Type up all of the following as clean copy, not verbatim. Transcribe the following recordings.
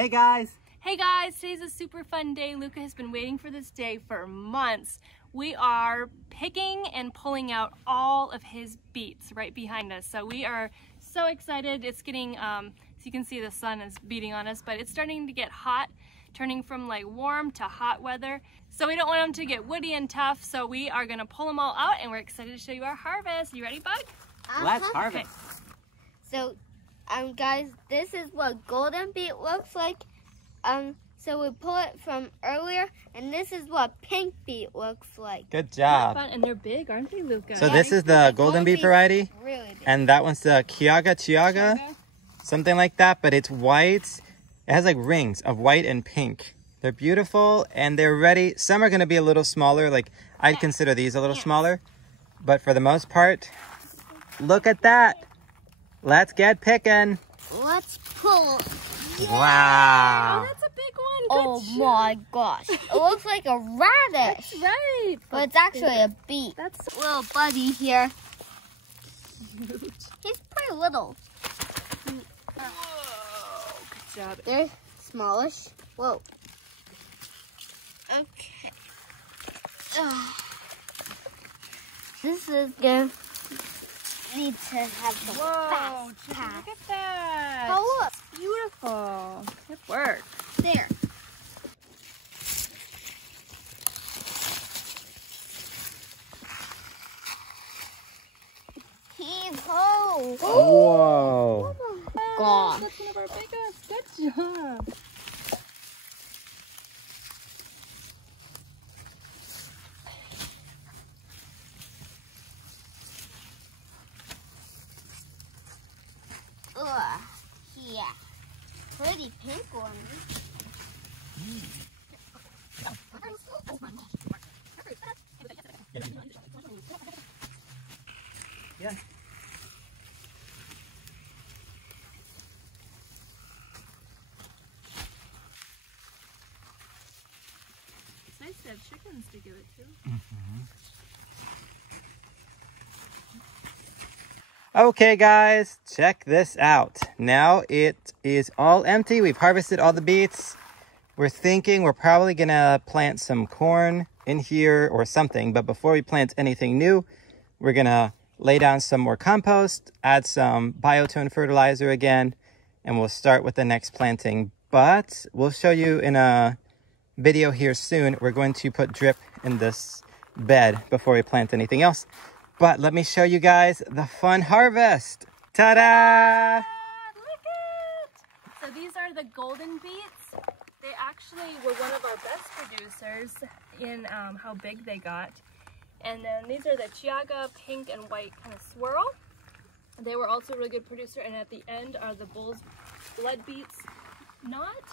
Hey guys! Hey guys, today's a super fun day. Luca has been waiting for this day for months. We are picking and pulling out all of his beets right behind us. So we are so excited. It's getting, as you can see, the sun is beating on us, but it's starting to get hot, turning from like warm to hot weather. So we don't want them to get woody and tough, so we are gonna pull them all out and we're excited to show you our harvest. You ready, Bug? Let's harvest. Okay. So, guys, this is what golden beet looks like. So we pull it from earlier, and this is what pink beet looks like. Good job. Fun. And they're big, aren't they, Luca? So this is the golden beet variety, really big. and that one's the Chiaga, something like that, but it's white. It has like rings of white and pink. They're beautiful, and they're ready. Some are going to be a little smaller, like I'd consider these a little smaller, but for the most part, look at that. Let's get picking. Let's pull. Yeah. Wow. Oh, that's a big one. Oh my gosh. It looks like a radish. That's right. But it's actually a beet. That's little buddy here. cute. He's pretty little. Whoa. Good job. They're smallish. Whoa. Okay. This is good. Need to have the Whoa, fast Chicken, pass. look at that. Oh, look. Beautiful. Good work. There. Heave ho. Whoa. Gosh. That's one of our biggest. Good job. Ugh. Yeah. Pretty pink one. Yeah. It's nice to have chickens to give it to. Okay guys, check this out. Now it is all empty. We've harvested all the beets. We're thinking we're probably gonna plant some corn in here or something, but before we plant anything new, we're gonna lay down some more compost, add some Biotone fertilizer again, and we'll start with the next planting. But we'll show you in a video here soon. We're going to put drip in this bed before we plant anything else. But let me show you guys the fun harvest. Ta-da! Look it! So these are the golden beets. They actually were one of our best producers in how big they got. And then these are the Chiaga pink and white kind of swirl. They were also a really good producer. And at the end are the bull's blood beets. Not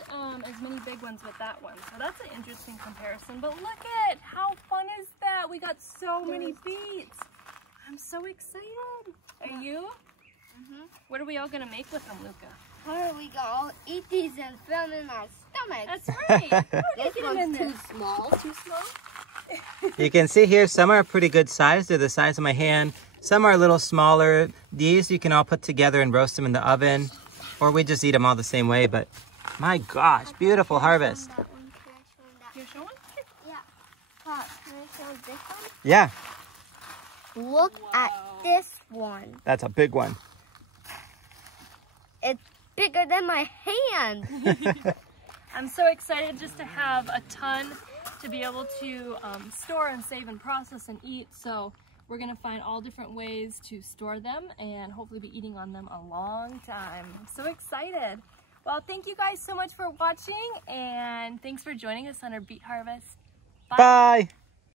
as many big ones with that one. So that's an interesting comparison. But look at how fun is that? We got so many beets. I'm so excited. Are you? What are we all gonna make with them, Luca? How are we gonna all eat these and fill them in our stomachs? That's right. This one's too small. Too small? You can see here, some are pretty good size. They're the size of my hand. Some are a little smaller. These you can all put together and roast them in the oven. Or we just eat them all the same way. But my gosh, beautiful harvest. Can I You show one? Yeah. Pop, can I show this one? Yeah, Look at this one. that's a big one. It's bigger than my hand. I'm so excited just to have a ton to be able to store and save and process and eat. So we're gonna find all different ways to store them and hopefully be eating on them a long time. I'm so excited. Well, thank you guys so much for watching and thanks for joining us on our beet harvest. Bye. Bye.